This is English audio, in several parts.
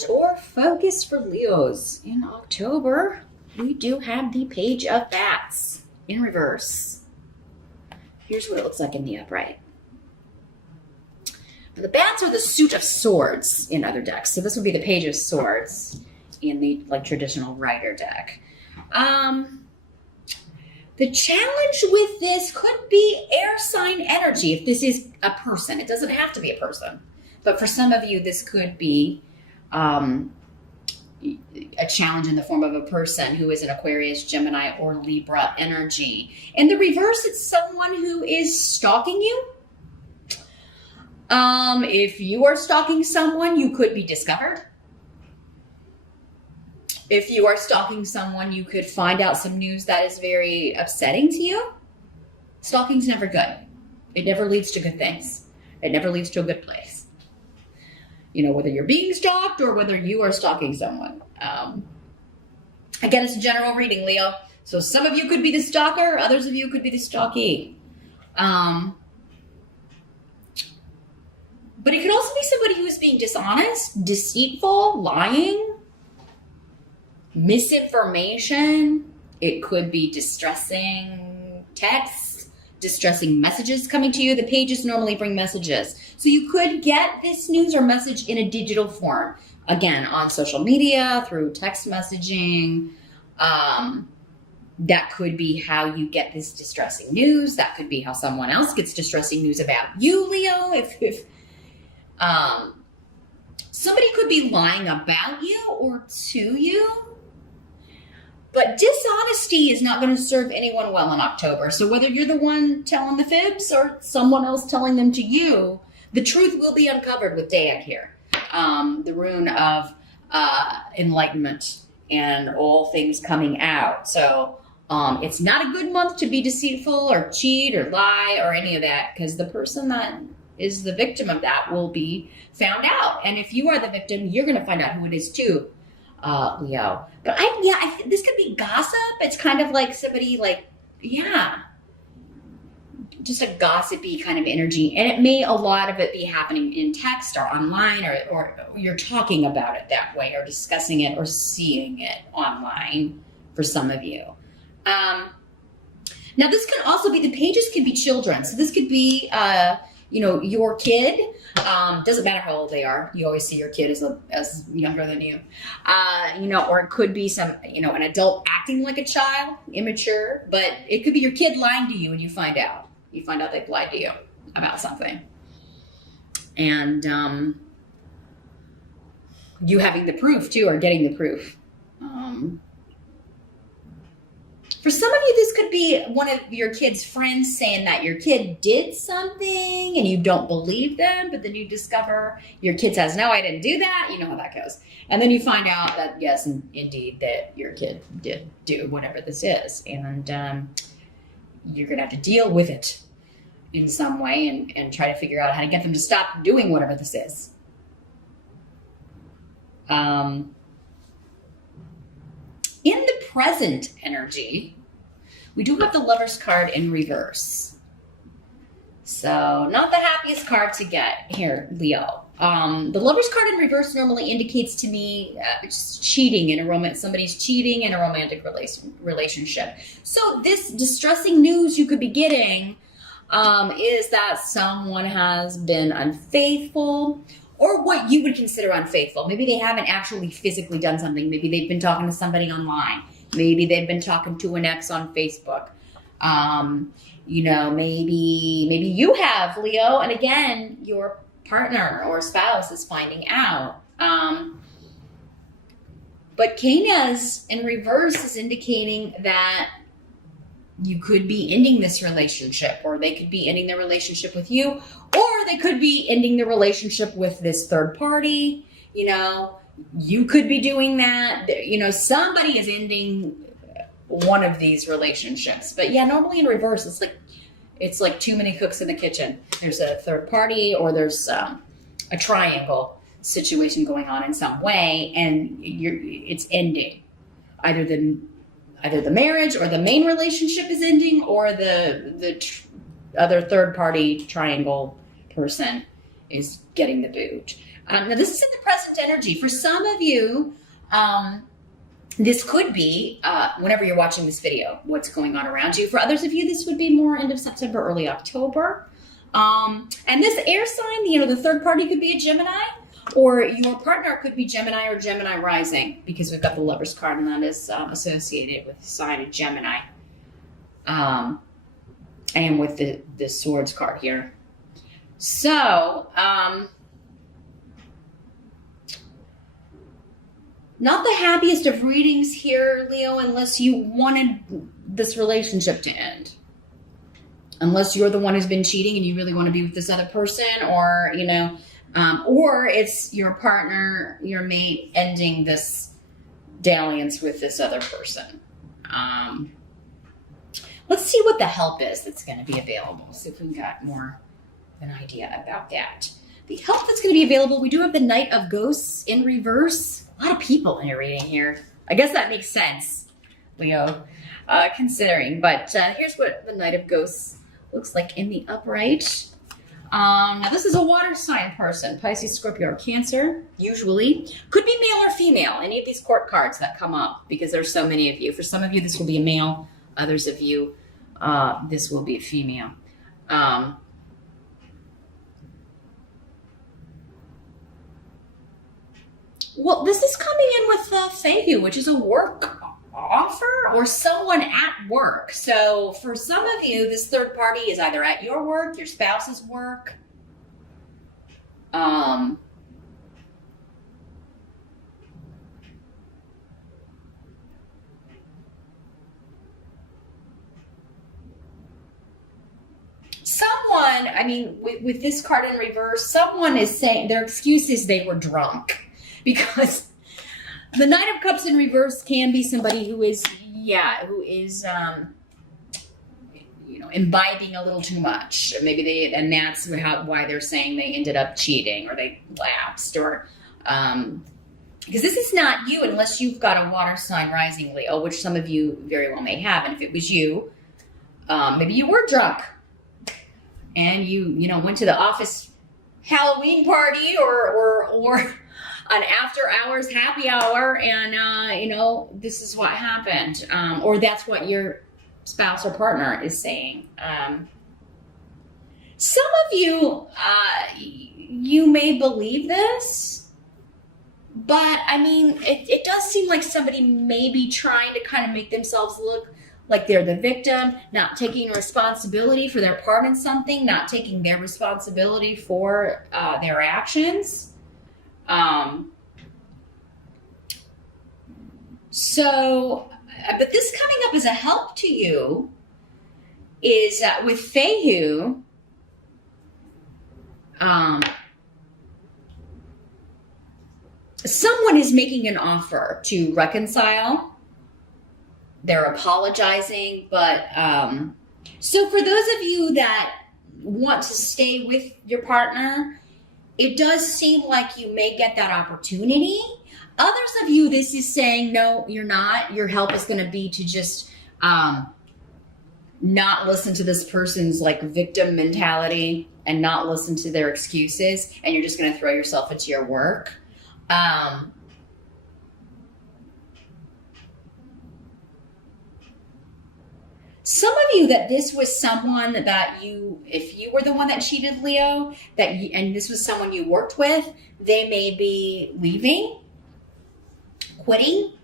challenge or focus for Leos in October? We do have the Page of Bats in reverse. Here's what it looks like in the upright. The bats are the suit of swords in other decks. So this would be the Page of Swords in the traditional Rider deck. The challenge with this could be air sign energy if this is a person. It doesn't have to be a person. But for some of you, this could be a challenge in the form of a person who is an Aquarius, Gemini, or Libra energy. In the reverse, it's someone who is stalking you. If you are stalking someone, you could be discovered. If you are stalking someone, you could find out some news that is very upsetting to you. Stalking's never good. It never leads to good things. It never leads to a good place. You know, whether you're being stalked or whether you are stalking someone. Again, it's a general reading, Leo. So some of you could be the stalker, others of you could be the stalkee. But it could also be somebody who is being dishonest, deceitful, lying, misinformation. It could be distressing texts, distressing messages coming to you. The pages normally bring messages. So you could get this news or message in a digital form. Again, on social media, through text messaging. That could be how you get this distressing news. That could be how someone else gets distressing news about you, Leo. If somebody could be lying about you or to you. But dishonesty is not going to serve anyone well in October. So whether you're the one telling the fibs or someone else telling them to you, the truth will be uncovered with Dayak here. The rune of enlightenment and all things coming out. So it's not a good month to be deceitful or cheat or lie or any of that, because the person that is the victim of that will be found out. And if you are the victim, you're going to find out who it is too. Leo. But this could be gossip. It's kind of like somebody just a gossipy kind of energy. And it may, a lot of it be happening in text or online, or you're talking about it that way, or discussing it or seeing it online for some of you. Now this can also be, the pages could be children. So this could be, your kid. Doesn't matter how old they are. You always see your kid as younger than you. Or it could be an adult acting like a child, immature, but it could be your kid lying to you and you find out. You find out they've lied to you about something. And you having the proof too, or getting the proof. For some of you, this could be one of your kid's friends saying that your kid did something and you don't believe them, but then you discover your kid says, no, I didn't do that. You know how that goes. And then you find out that, yes, indeed, that your kid did do whatever this is. And you're going to have to deal with it in some way and try to figure out how to get them to stop doing whatever this is. In the present energy, we do have the Lover's card in reverse. So not the happiest card to get here, Leo. The Lover's card in reverse normally indicates to me just cheating in a romance. Somebody's cheating in a romantic relationship. So this distressing news you could be getting is that someone has been unfaithful, or what you would consider unfaithful. Maybe they haven't actually physically done something. Maybe they've been talking to somebody online. Maybe they've been talking to an ex on Facebook. Maybe you have, Leo, and again, your partner or spouse is finding out. But Canas in reverse is indicating that you could be ending this relationship, or they could be ending their relationship with you, or they could be ending the relationship with this third party. You could be doing that. Somebody is ending one of these relationships. But yeah, normally in reverse, it's like too many cooks in the kitchen. There's a third party, or there's a triangle situation going on in some way, and it's ending. Either the marriage or the main relationship is ending, or the other third party triangle person is getting the boot. Now, this is in the present energy. For some of you, this could be whenever you're watching this video, what's going on around you. For others of you, this would be more end of September, early October. And this air sign, the third party could be a Gemini, or your partner could be Gemini or Gemini rising, because we've got the Lovers card, and that is associated with the sign of Gemini. And with the Swords card here. So, not the happiest of readings here, Leo, unless you wanted this relationship to end. Unless you're the one who's been cheating and you really want to be with this other person, or, or it's your partner, your mate, ending this dalliance with this other person. Let's see what the help is that's going to be available. See if we got more of an idea about that. The help that's going to be available, we do have the Knight of Ghosts in reverse. A lot of people in your reading here. I guess that makes sense, Leo, considering. But here's what the Knight of Ghosts looks like in the upright. Now, this is a water sign person, Pisces, Scorpio, or Cancer, usually. Could be male or female, any of these court cards that come up, because there's so many of you. For some of you, this will be a male. Others of you, this will be a female. Well, this is coming in with Fehu, which is a work offer or someone at work. So for some of you, this third party is either at your work, your spouse's work. Someone, with this card in reverse, someone is saying their excuse is they were drunk. Because the Knight of Cups in reverse can be somebody who is imbibing a little too much. Maybe and that's why they're saying they ended up cheating or they lapsed, or because this is not you unless you've got a water sign rising, Leo, which some of you very well may have. And if it was you, maybe you were drunk and you went to the office Halloween party or an after hours happy hour, and this is what happened, or that's what your spouse or partner is saying. Some of you, you may believe this, but it does seem like somebody may be trying to kind of make themselves look like they're the victim, not taking responsibility for their part in something, not taking their responsibility for their actions. But this coming up as a help to you is with Fehu, someone is making an offer to reconcile. They're apologizing, but so for those of you that want to stay with your partner, it does seem like you may get that opportunity. Others of you, this is saying, no, you're not. Your help is going to be to just not listen to this person's victim mentality and not listen to their excuses. And you're just going to throw yourself into your work. Some of you that this was someone that if you were the one that cheated, Leo, and this was someone you worked with, they may be leaving, quitting,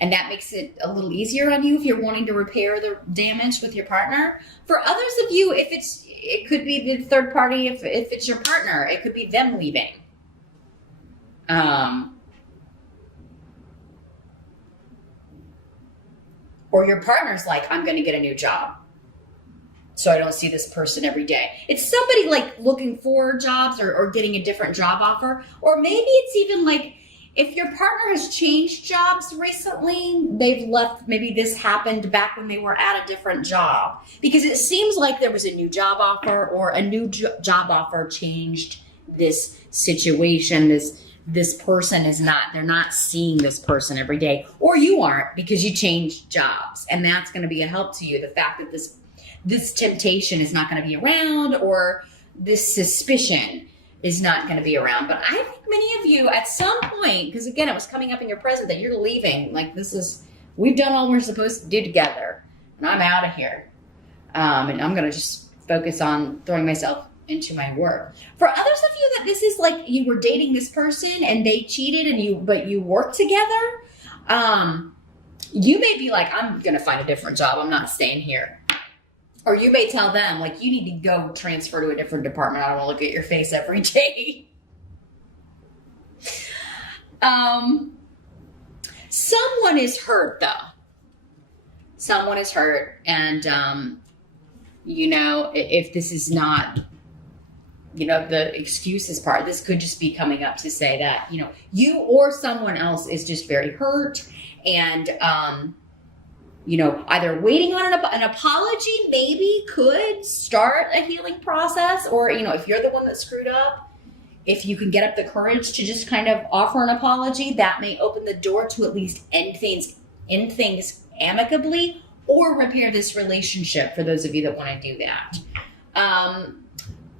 and that makes it a little easier on you if you're wanting to repair the damage with your partner. For others of you, it could be the third party. If it's your partner, it could be them leaving. Or your partner's like, I'm going to get a new job, so I don't see this person every day. It's somebody looking for jobs or getting a different job offer. Or maybe it's even if your partner has changed jobs recently, they've left, maybe this happened back when they were at a different job. Because it seems like there was a new job offer, or a new job offer changed this situation. This person they're not seeing this person every day. Or you aren't, because you changed jobs. And that's going to be a help to you. The fact that this temptation is not going to be around, or this suspicion. is not going to be around. But I think many of you at some point, because again, it was coming up in your present that you're leaving. Like we've done all we're supposed to do together, and I'm out of here. And I'm going to just focus on throwing myself into my work. For others of you that this is like you were dating this person and they cheated but you worked together, you may be like, I'm going to find a different job. I'm not staying here. Or you may tell them, like, you need to go transfer to a different department. I don't want to look at your face every day. Someone is hurt, though. Someone is hurt. And, if this is not, the excuses part, this could just be coming up to say that, you or someone else is just very hurt. And, either waiting on an apology maybe could start a healing process, or, if you're the one that screwed up, if you can get up the courage to just kind of offer an apology, that may open the door to at least end things amicably or repair this relationship for those of you that want to do that.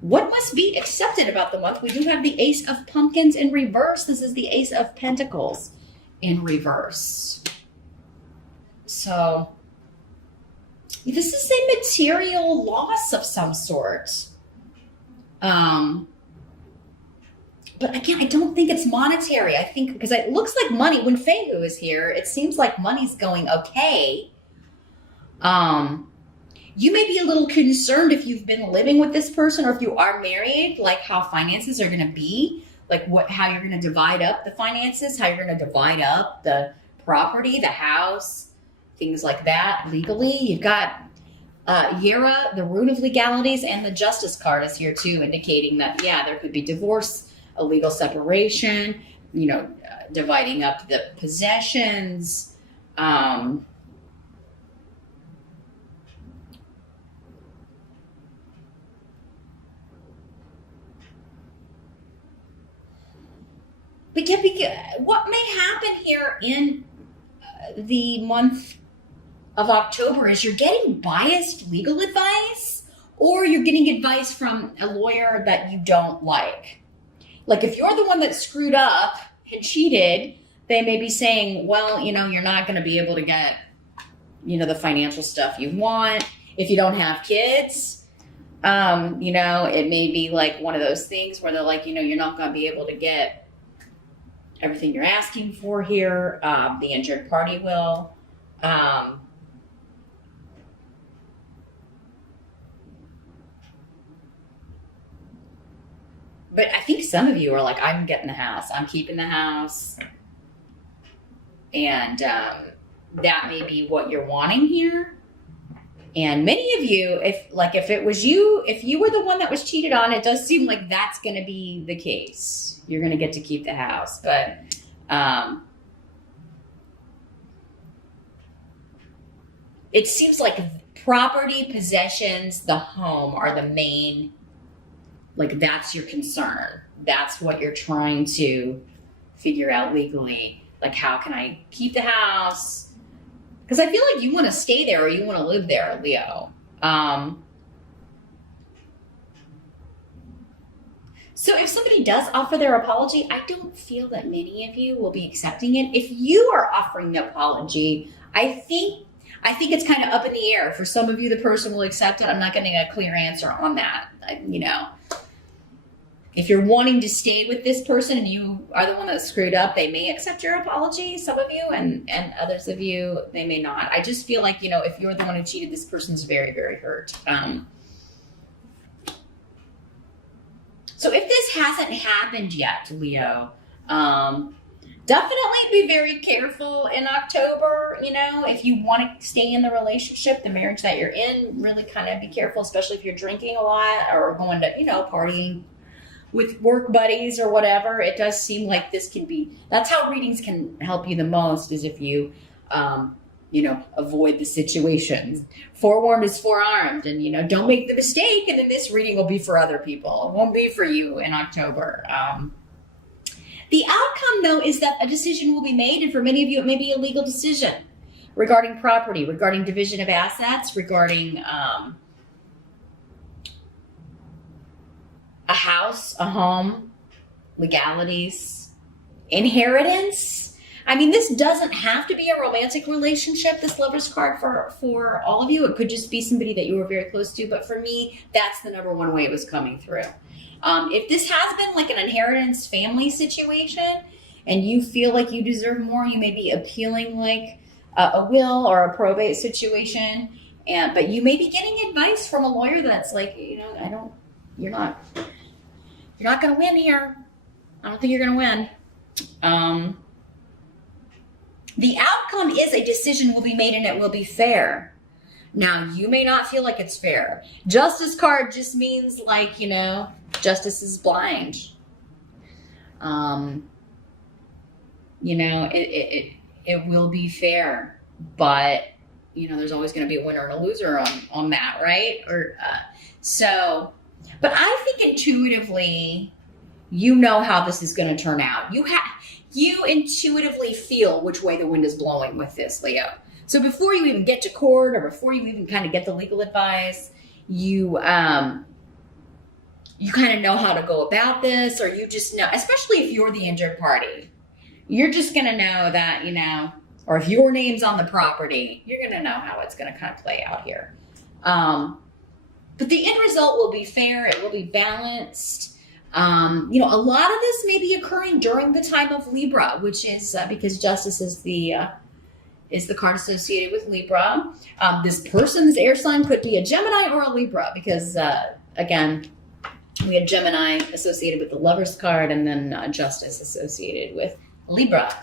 What must be accepted about the month? We do have the Ace of Pumpkins in reverse. This is the Ace of Pentacles in reverse. So this is a material loss of some sort. But again, I don't think it's monetary. I think because it looks like money, when Fehu is here, it seems like money's going okay. You may be a little concerned if you've been living with this person or if you are married, like how finances are going to be, like how you're going to divide up the finances, how you're going to divide up the property, the house, things like that legally. You've got Yera, the rune of legalities, and the Justice card is here too, indicating that, there could be divorce, a legal separation, dividing up the possessions. What may happen here in the month of October is you're getting biased legal advice, or you're getting advice from a lawyer that you don't like. Like if you're the one that screwed up and cheated, they may be saying, well, you're not going to be able to get, the financial stuff you want if you don't have kids. It may be like one of those things where they're like, you're not going to be able to get everything you're asking for here. The injured party will. But I think some of you are like, I'm getting the house. I'm keeping the house. And that may be what you're wanting here. And many of you, if it was you, if you were the one that was cheated on, it does seem like that's going to be the case. You're going to get to keep the house. But it seems like property, possessions, the home are the main, that's your concern. That's what you're trying to figure out legally. Like, how can I keep the house? Because I feel like you want to stay there or you want to live there, Leo. So if somebody does offer their apology, I don't feel that many of you will be accepting it. If you are offering the apology, I think it's kind of up in the air. For some of you, the person will accept it. I'm not getting a clear answer on that. If you're wanting to stay with this person and you are the one that screwed up, they may accept your apology, some of you, and others of you, they may not. I just feel like, if you're the one who cheated, this person's very, very hurt. So if this hasn't happened yet, Leo, definitely be very careful in October. If you want to stay in the relationship, the marriage that you're in, really kind of be careful, especially if you're drinking a lot or going to, partying with work buddies or whatever. It does seem like this can be, that's how readings can help you the most, is if you, avoid the situation. Forewarned is forearmed, and, don't make the mistake. And then this reading will be for other people. It won't be for you in October. The outcome, though, is that a decision will be made. And for many of you, it may be a legal decision regarding property, regarding division of assets, regarding, a house, a home, legalities, inheritance. I mean, this doesn't have to be a romantic relationship, this Lover's card for all of you. It could just be somebody that you were very close to. But for me, that's the number one way it was coming through. If this has been like an inheritance family situation and you feel like you deserve more, you may be appealing like a will or a probate situation. But you may be getting advice from a lawyer that's like, you're not going to win here. I don't think you're going to win. The outcome is a decision will be made and it will be fair. Now, you may not feel like it's fair. Justice card just means like, justice is blind. It will be fair, but there's always going to be a winner and a loser on that, right? But I think intuitively, how this is going to turn out. You intuitively feel which way the wind is blowing with this, Leo. So before you even get to court or before you even kind of get the legal advice, you kind of know how to go about this, or you just know, especially if you're the injured party, you're just going to know that, or if your name's on the property, you're going to know how it's going to kind of play out here. But the end result will be fair. It will be balanced. A lot of this may be occurring during the time of Libra, which is because justice is the card associated with Libra. This person's air sign could be a Gemini or a Libra because, again, we had Gemini associated with the Lover's card and then justice associated with Libra.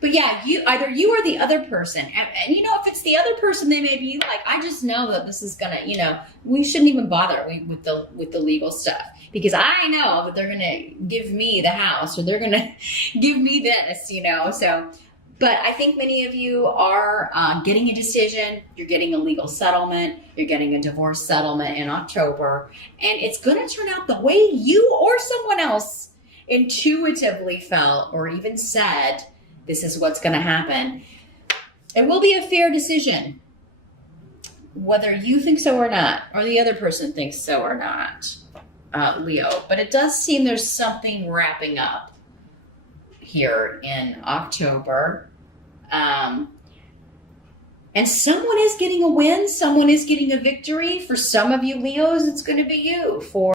But yeah, either you or the other person. And if it's the other person, they may be like, I just know that this is going to, we shouldn't even bother with the legal stuff because I know that they're going to give me the house or they're going to give me this, So, but I think many of you are getting a decision. You're getting a legal settlement. You're getting a divorce settlement in October. And it's going to turn out the way you or someone else intuitively felt or even said, this is what's going to happen. It will be a fair decision, whether you think so or not, or the other person thinks so or not, Leo. But it does seem there's something wrapping up here in October. And someone is getting a win. Someone is getting a victory. For some of you Leos, it's going to be you. For